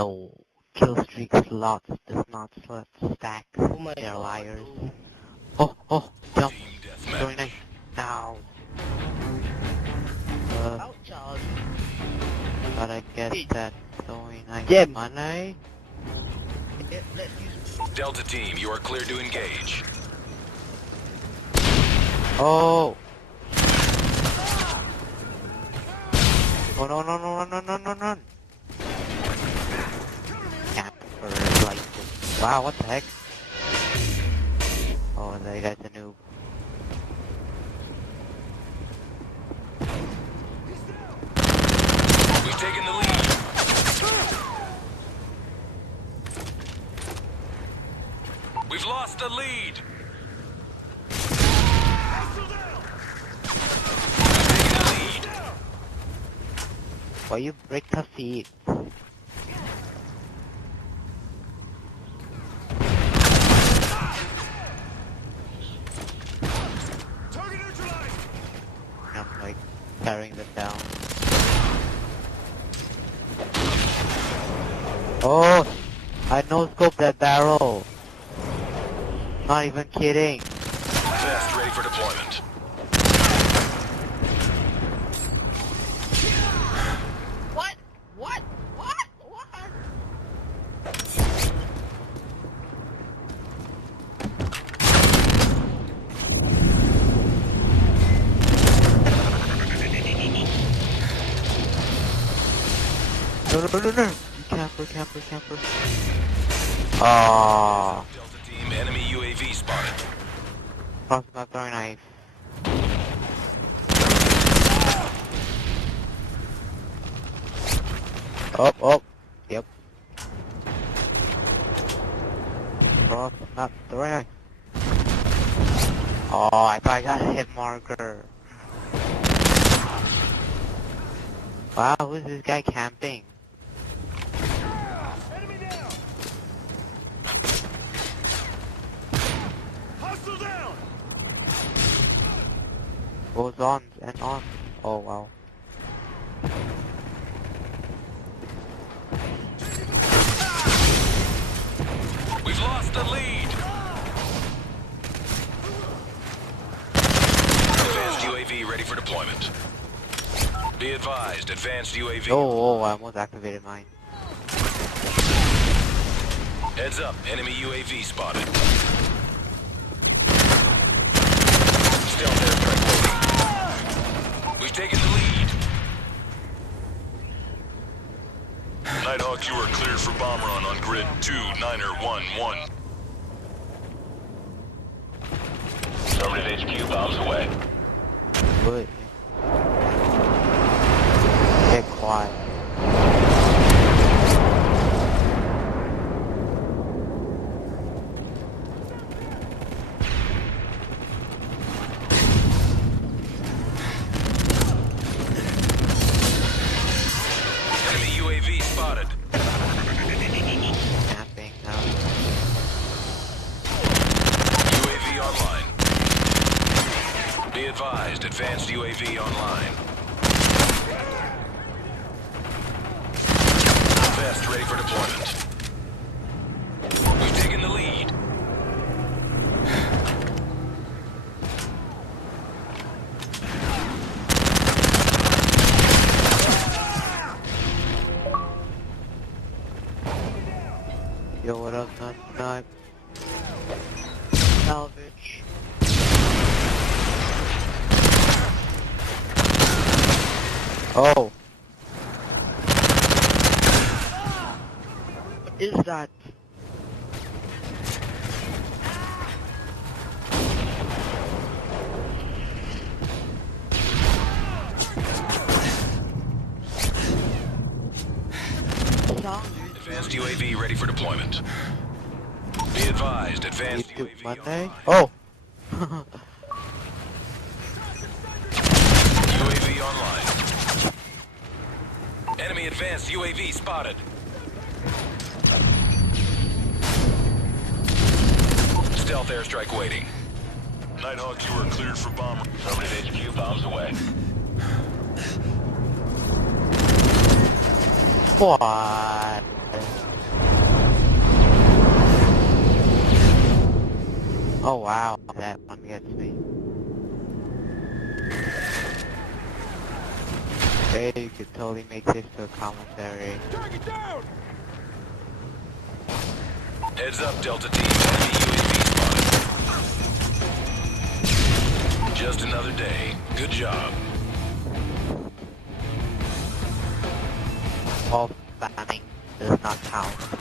No, kill streak slots does not stack. Oh my They're god. liars. Oh, jump. Team Throwing deathmatch. knife. Now. Out, Charles. But I guess that throwing knife Jim. money. Yeah, let's use... Delta team, you are clear to engage. Oh. Oh no, run. Camper like this. Wow, what the heck? Oh, that guy's a noob. We've taken the lead. We've lost the lead. We've taken the lead. Why you break the feet? Target neutralized. I'm like carrying them down. Oh, I no-scoped that barrel. Not even kidding. Vest ready for deployment. What? No. Camper. Ah, Delta team, enemy UAV spotted. cross my throwing knife. Oh, yep. Cross not throwing knife. Oh, I thought I got a hit marker. Wow, who's this guy camping? Enemy down. Hostile down. Goes on and on. Oh wow. We've lost the lead. Advanced UAV ready for deployment. Be advised, advanced UAV. Oh, I almost activated mine. Heads up, enemy UAV spotted. Stealth airstrike waiting. We've taken the lead. Nighthawk, you are cleared for bomb run on grid 2911. Affirmative HQ, bombs away. Good. Get quiet. Enemy UAV spotted. Camping now. UAV online. Be advised, advanced UAV online. Vest ready for deployment. We've taken the lead. Yo, what up, not salvage. Oh. What is that? Advanced UAV ready for deployment. Be advised, advanced YouTube UAV Monday? online. Oh! UAV online. Enemy advanced UAV spotted. Stealth airstrike waiting. Nighthawk, you are cleared for bomb. Affirmative HQ, bombs away. What? Oh wow, that one gets me. Hey, you could totally make this to a commentary. Target down! Heads up, Delta Team. Enemy UAV spotted. Just another day. Good job. All spamming does not count.